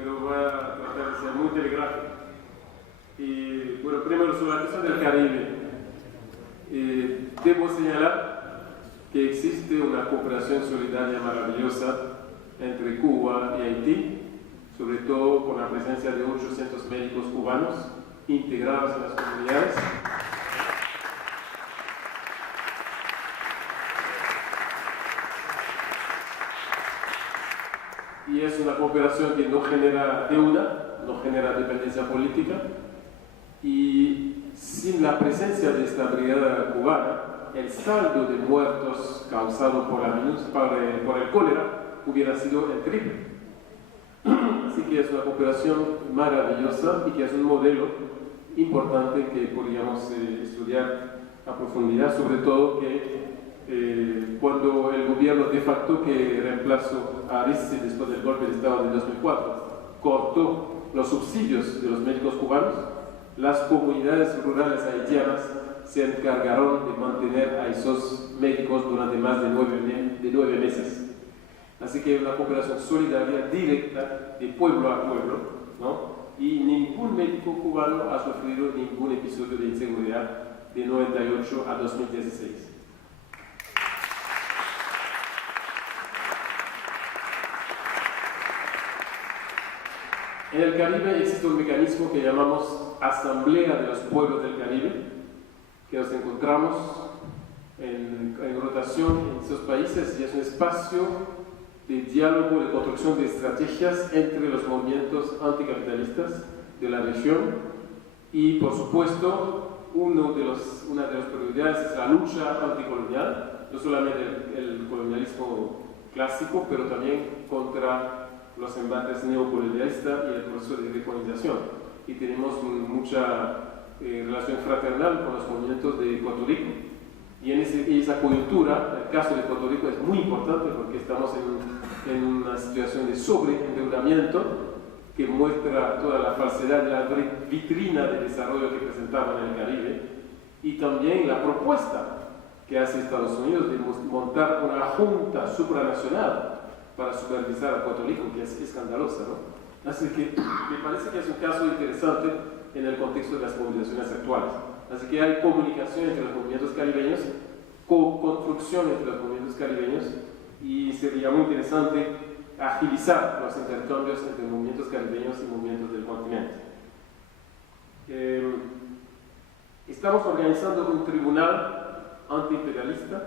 pero voy a tratar de ser muy telegráfico. Y bueno, primero sobre la cuestión del Caribe. Debo señalar que existe una cooperación solidaria maravillosa entre Cuba y Haití, sobre todo con la presencia de 800 médicos cubanos integrados en las comunidades. Y es una cooperación que no genera deuda, no genera dependencia política, y sin la presencia de esta brigada cubana, el saldo de muertos causado por el cólera hubiera sido el triple. Así que es una cooperación maravillosa y que es un modelo importante que podríamos estudiar a profundidad, sobre todo que cuando el gobierno de facto que reemplazó a Aristide después del golpe de Estado de 2004 cortó los subsidios de los médicos cubanos, las comunidades rurales haitianas se encargaron de mantener a esos médicos durante más de 9 meses. Así que una cooperación solidaria directa de pueblo a pueblo, ¿no? Y ningún médico cubano ha sufrido ningún episodio de inseguridad de 98 a 2016. En el Caribe existe un mecanismo que llamamos Asamblea de los Pueblos del Caribe, que nos encontramos en rotación en esos países, y es un espacio de diálogo, de construcción de estrategias entre los movimientos anticapitalistas de la región. Y por supuesto, una de las prioridades es la lucha anticolonial, no solamente el colonialismo clásico, pero también contra los embates neocolonialistas y el proceso de recolonización. Y tenemos mucha relación fraternal con los movimientos de Puerto Rico. Y en esa coyuntura, el caso de Puerto Rico es muy importante porque estamos en una situación de sobreendeudamiento que muestra toda la falsedad de la vitrina de desarrollo que presentaban en el Caribe, y también la propuesta que hace Estados Unidos de montar una junta supranacional para supervisar a Puerto Rico, que es escandalosa, ¿no? Así que me parece que es un caso interesante en el contexto de las movilizaciones actuales. Así que hay comunicación entre los movimientos caribeños, co-construcción entre los movimientos caribeños, y sería muy interesante agilizar los intercambios entre movimientos caribeños y movimientos del continente. Estamos organizando un tribunal antiimperialista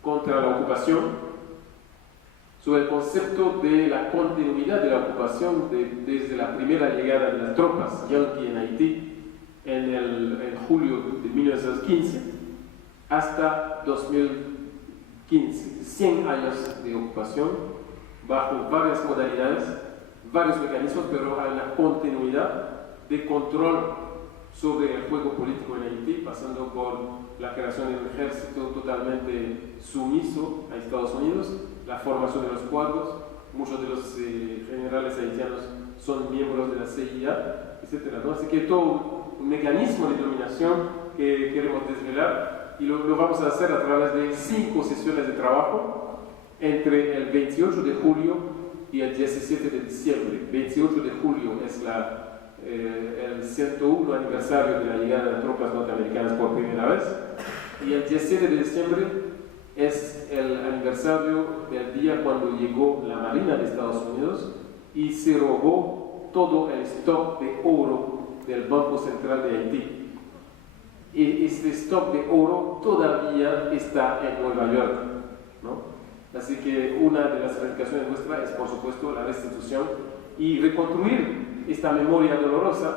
contra la ocupación, sobre el concepto de la continuidad de la ocupación desde la primera llegada de las tropas yanqui en Haití en julio de 1915 hasta 2015. 100 años de ocupación bajo varias modalidades, varios mecanismos, pero hay una continuidad de control sobre el juego político en Haití, pasando por la creación de un ejército totalmente sumiso a Estados Unidos, la formación de los cuadros, muchos de los generales haitianos son miembros de la CIA, etc., ¿no? Así que todo un mecanismo de dominación que queremos desvelar, y lo vamos a hacer a través de 5 sesiones de trabajo entre el 28 de julio y el 17 de diciembre. 28 de julio es el 101 aniversario de la llegada de tropas norteamericanas por primera vez, y el 17 de diciembre es el aniversario del día cuando llegó la Marina de Estados Unidos y se robó todo el stock de oro del Banco Central de Haití. Y este stock de oro todavía está en Nueva York, ¿no? Así que una de las reivindicaciones nuestras es, por supuesto, la restitución y reconstruir esta memoria dolorosa,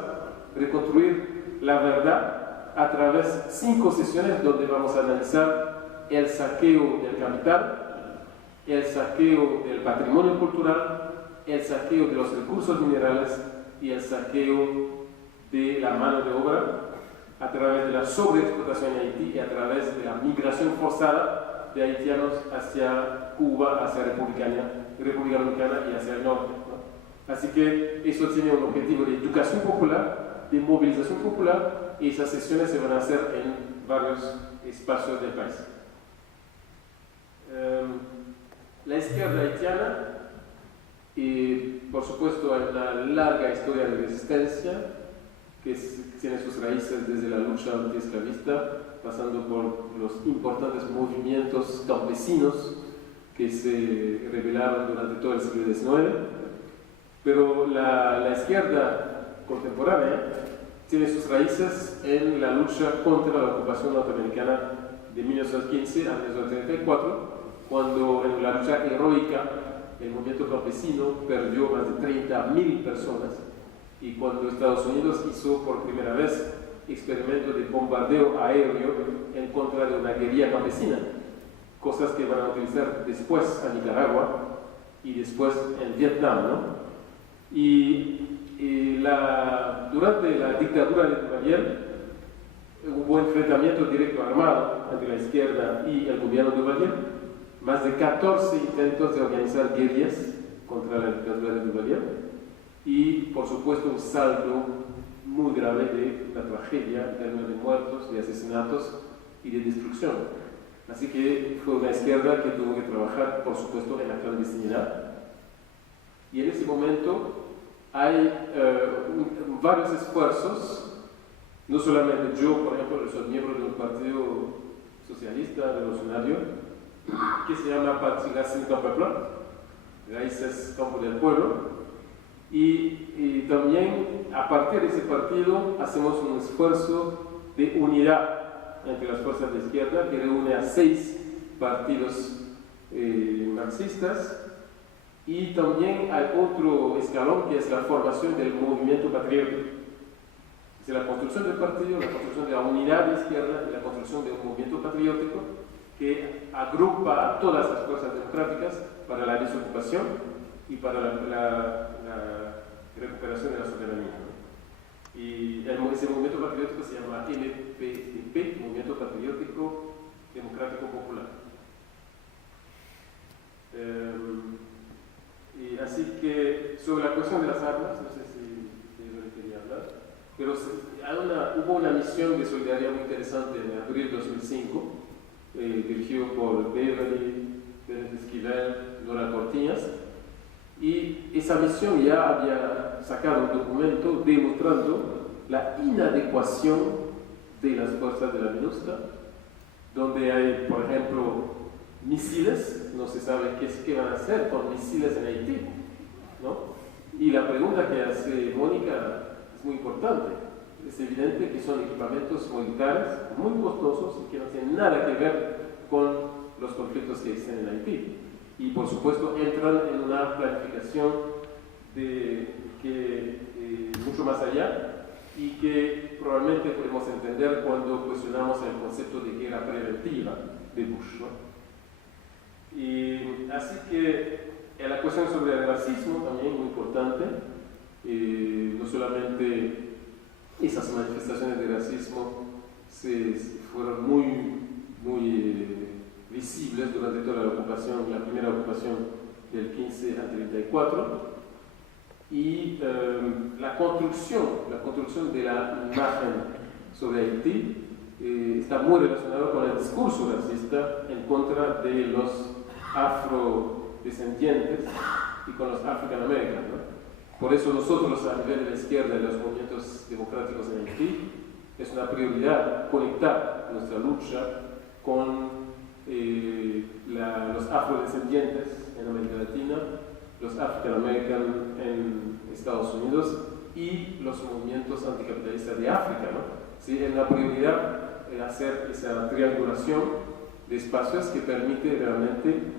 reconstruir la verdad a través de 5 sesiones donde vamos a analizar el saqueo del capital, el saqueo del patrimonio cultural, el saqueo de los recursos minerales y el saqueo de la mano de obra a través de la sobreexplotación en Haití y a través de la migración forzada de haitianos hacia Cuba, hacia República Dominicana y hacia el norte, ¿no? Así que eso tiene un objetivo de educación popular, de movilización popular, y esas sesiones se van a hacer en varios espacios del país. La izquierda haitiana y, por supuesto, hay una larga historia de resistencia que tiene sus raíces desde la lucha antiesclavista, pasando por los importantes movimientos campesinos que se rebelaron durante todo el siglo XIX. Pero la izquierda contemporánea tiene sus raíces en la lucha contra la ocupación norteamericana de 1915 a 1934, cuando en la lucha heroica el movimiento campesino perdió más de 30.000 personas, y cuando Estados Unidos hizo por primera vez experimentos de bombardeo aéreo en contra de una guerrilla campesina, cosas que van a utilizar después a Nicaragua y después en Vietnam, ¿no? Durante la dictadura de Duvalier hubo enfrentamiento directo armado entre la izquierda y el gobierno de Duvalier, más de 14 intentos de organizar guerrillas contra la dictadura de Duvalier y, por supuesto, un saldo muy grave de la tragedia en términos de muertos, de asesinatos y de destrucción. Así que fue una izquierda que tuvo que trabajar, por supuesto, en la clandestinidad. Y en ese momento hay varios esfuerzos, no solamente yo, por ejemplo, soy miembro de un partido socialista revolucionario que se llama Parti Racine Campo, Raíces Campo del Pueblo, y también a partir de ese partido hacemos un esfuerzo de unidad entre las fuerzas de izquierda que reúne a 6 partidos marxistas. Y también hay otro escalón que es la formación del movimiento patriótico. Es la construcción del partido, la construcción de la unidad de izquierda y la construcción de un movimiento patriótico que agrupa a todas las fuerzas democráticas para la desocupación y para la recuperación de la soberanía. Y ese movimiento patriótico se llama MPDP, Movimiento Patriótico Democrático Popular. Y así que sobre la cuestión de las armas, no sé si yo le quería hablar, pero hubo una misión de solidaridad muy interesante en abril de 2005, dirigido por Beverly, Pérez Esquivel, Nora Cortiñas, y esa misión ya había sacado un documento demostrando la inadecuación de las fuerzas de la MINUSTA, donde hay, por ejemplo, misiles, no se sabe qué van a hacer con misiles en Haití, ¿no? Y la pregunta que hace Mónica es muy importante. Es evidente que son equipamientos militares muy costosos y que no tienen nada que ver con los conflictos que existen en Haití. Y por supuesto entran en una planificación mucho más allá y que probablemente podemos entender cuando cuestionamos el concepto de guerra preventiva de Bush, ¿no? Y así que la cuestión sobre el racismo también muy importante, no solamente esas manifestaciones de racismo fueron muy visibles durante toda la ocupación, la primera ocupación del 15 al 34, y la construcción de la imagen sobre Haití está muy relacionado con el discurso racista en contra de los afrodescendientes y con los african-americanos, ¿no? Por eso nosotros a nivel de la izquierda y los movimientos democráticos en Haití es una prioridad conectar nuestra lucha con los afrodescendientes en América Latina, los african-americanos en Estados Unidos y los movimientos anticapitalistas de África, ¿no? Sí, es una prioridad hacer esa triangulación de espacios que permite realmente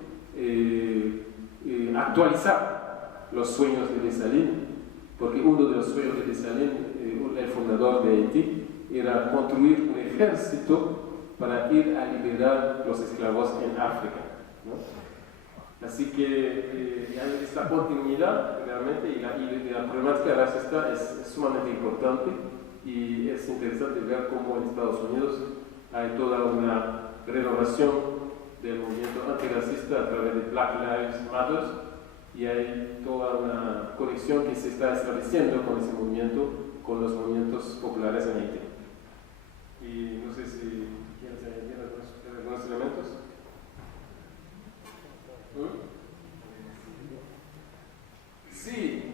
actualizar los sueños de Dessalines, porque uno de los sueños de Dessalines, el fundador de Haití, era construir un ejército para ir a liberar los esclavos en África, ¿no? Así que hay esta continuidad realmente y la problemática racista es sumamente importante y es interesante ver cómo en Estados Unidos hay toda una renovación del movimiento antirracista a través de Black Lives Matter y hay toda una conexión que se está estableciendo con ese movimiento, con los movimientos populares en Haití. Y no sé si quieres añadir algunos elementos. Sí,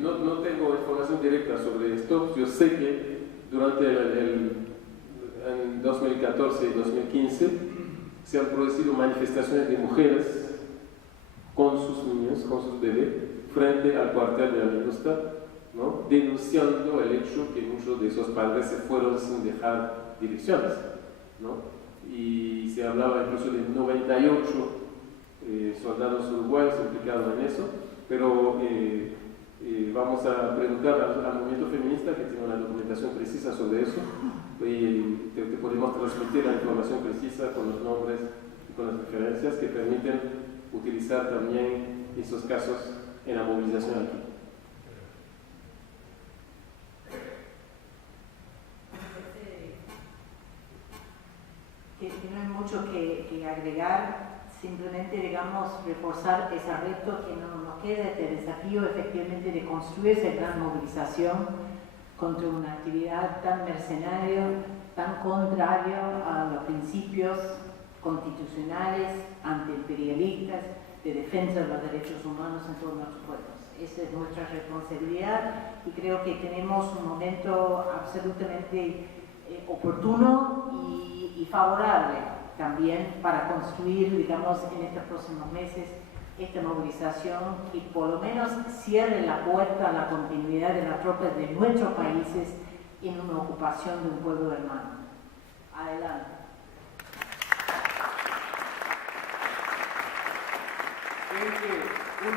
no tengo información directa sobre esto. Yo sé que durante en 2014 y 2015 se han producido manifestaciones de mujeres con sus niños, con sus bebés, frente al cuartel de la Mindusta, ¿no? Denunciando el hecho que muchos de esos padres se fueron sin dejar direcciones, ¿no? Y se hablaba incluso de 98 soldados uruguayos implicados en eso, pero vamos a preguntar al movimiento feminista, que tiene una documentación precisa sobre eso, y te podemos transmitir la información precisa con los nombres y con las referencias que permiten utilizar también esos casos en la movilización aquí. Que no hay mucho que agregar, simplemente, digamos, reforzar ese reto que no nos queda, este desafío efectivamente de construir esa gran movilización contra una actividad tan mercenaria, tan contraria a los principios constitucionales, antiimperialistas, de defensa de los derechos humanos en todos nuestros pueblos. Esa es nuestra responsabilidad y creo que tenemos un momento absolutamente oportuno y favorable también para construir, digamos, en estos próximos meses esta movilización que por lo menos cierre la puerta a la continuidad de las tropas de nuestros países en una ocupación de un pueblo hermano. Adelante. Un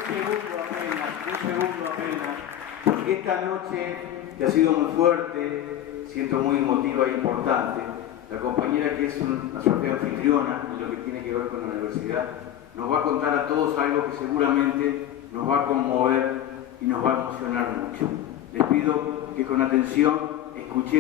segundo apenas, porque esta noche, que ha sido muy fuerte, siento muy emotiva e importante, la compañera que es una suerte de anfitriona en lo que tiene que ver con la universidad, nos va a contar a todos algo que seguramente nos va a conmover y nos va a emocionar mucho. Les pido que con atención escuchen